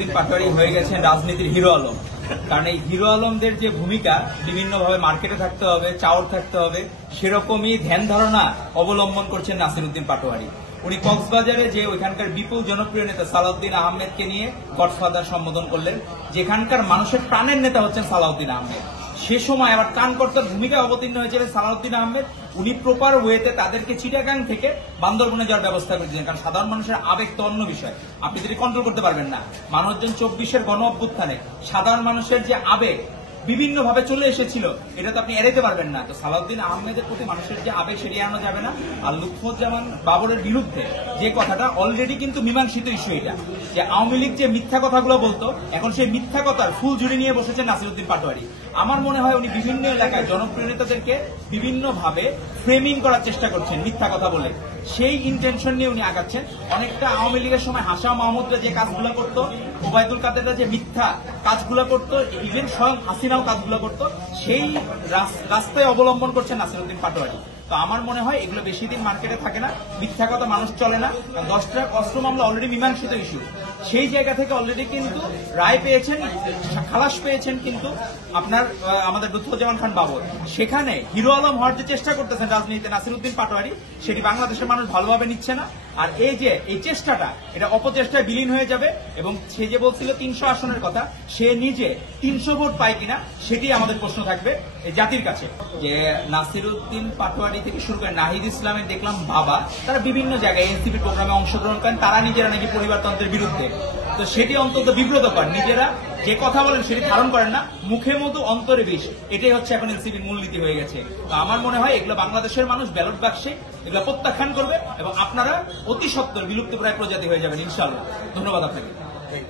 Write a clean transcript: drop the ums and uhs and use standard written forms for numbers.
নাসিরউদ্দিন পাটোয়ারি হয়ে গেছেন রাজনীতির হিরো আলম। কারণ এই হিরো আলমদের যে ভূমিকা বিভিন্নভাবে মার্কেটে থাকতে হবে, চাওর থাকতে হবে, সেরকমই ধ্যান ধারণা অবলম্বন করছেন নাসিরউদ্দিন পাটোয়ারি। উনি কক্সবাজারে যে ওইখানকার বিপুল জনপ্রিয় নেতা সালাউদ্দিন আহমেদকে নিয়ে গডফাদার সম্বোধন করলেন, যেখানকার মানুষের প্রাণের নেতা হচ্ছেন সালাউদ্দিন আহমেদ। সে সময় আবার ত্রাণকর্তার ভূমিকায় অবতীর্ণ হয়েছিলেন সালাউদ্দিন আহমেদ। উনি প্রপার ওয়েতে তাদেরকে চিটাগাং থেকে বান্দরবনে যাওয়ার ব্যবস্থা করে দিয়েছেন। কারণ সাধারণ মানুষের আবেগ তো অন্য বিষয়, আপনি যদি কন্ট্রোল করতে পারবেন না। মানুষজন 24-এর গণ অভ্যুত্থানে সাধারণ মানুষের যে আবেগ বিভিন্নভাবে চলে এসেছিল, এটা তো আপনি এড়াতে পারবেন না। তো সালাউদ্দিন আহমেদের প্রতি মানুষের যে আবেগ সেটি এড়ানো যাবে না। আর লুৎফুজ্জামান বাবরের বিরুদ্ধে যে কথাটা অলরেডি কিন্তু মীমাংসিত ইস্যু, এটা যে আওয়ামী লীগ যে মিথ্যা কথাগুলো বলতো, এখন সেই মিথ্যা কথার ফুল জুড়ে নিয়ে বসেছেন নাসিরউদ্দিন পাটোয়ারি। আমার মনে হয় উনি বিভিন্ন এলাকায় জনপ্রিয় নেতাদেরকে বিভিন্নভাবে ফ্রেমিং করার চেষ্টা করছেন মিথ্যা কথা বলে। সেই ইন্টেনশন নিয়ে উনি আগাচ্ছেন। অনেকটা আওয়ামী লীগের সময় হাসা মাহমুদরা যে কাজগুলো করতো, ওবায়দুল কাদেররা যে মিথ্যা কাজগুলো করতো, ইভেন স্বয়ং হাসিনাও কাজগুলো করতো, সেই রাস্তায় অবলম্বন করছেন নাসিরউদ্দিন পাটোয়ারি। তো আমার মনে হয় এগুলো বেশি দিন মার্কেটে থাকে না, মিথ্যা কথা মানুষ চলে না। 10টা অস্ত্র মামলা অলরেডি মীমাংসিত ইস্যু, সেই জায়গা থেকে অলরেডি কিন্তু রায় পেয়েছেন, খালাস পেয়েছেন কিন্তু আপনার আমাদের লুৎফুজ্জামান খান বাবর। সেখানে হিরো আলম হওয়ার যে চেষ্টা করতেছেন রাজনীতিতে নাসিরউদ্দিন পাটোয়ারি, সেটি বাংলাদেশের মানুষ ভালোভাবে নিচ্ছে না। আর এই যে এই চেষ্টাটা, এটা অপচেষ্টায় বিলীন হয়ে যাবে। এবং সে যে বলছিল 300 আসনের কথা, সে নিজে 300 ভোট পায় কিনা সেটি আমাদের প্রশ্ন থাকবে এই জাতির কাছে। যে নাসিরউদ্দিন পাটোয়ারি থেকে শুরু করে নাহিদ ইসলামের দেখলাম বাবা, তারা বিভিন্ন জায়গায় এনসিপি প্রোগ্রামে অংশগ্রহণ করেন, তারা নিজেরা নাকি পরিবারতন্ত্রের বিরুদ্ধে। তো সেটি অন্তত বিব্রতকর। নিজেরা যে কথা বলেন সেটি ধারণ করেন না, মুখে মতো অন্তরে বিষ। এটাই হচ্ছে এখন এনসিপির মূলনীতি হয়ে গেছে। তো আমার মনে হয় এগুলো বাংলাদেশের মানুষ ব্যালট বাক্সে এগুলো প্রত্যাখ্যান করবে এবং আপনারা অতি সত্বর বিলুপ্তপ্রায় প্রজাতি হয়ে যাবেন ইনশাআল্লাহ। ধন্যবাদ আপনাকে।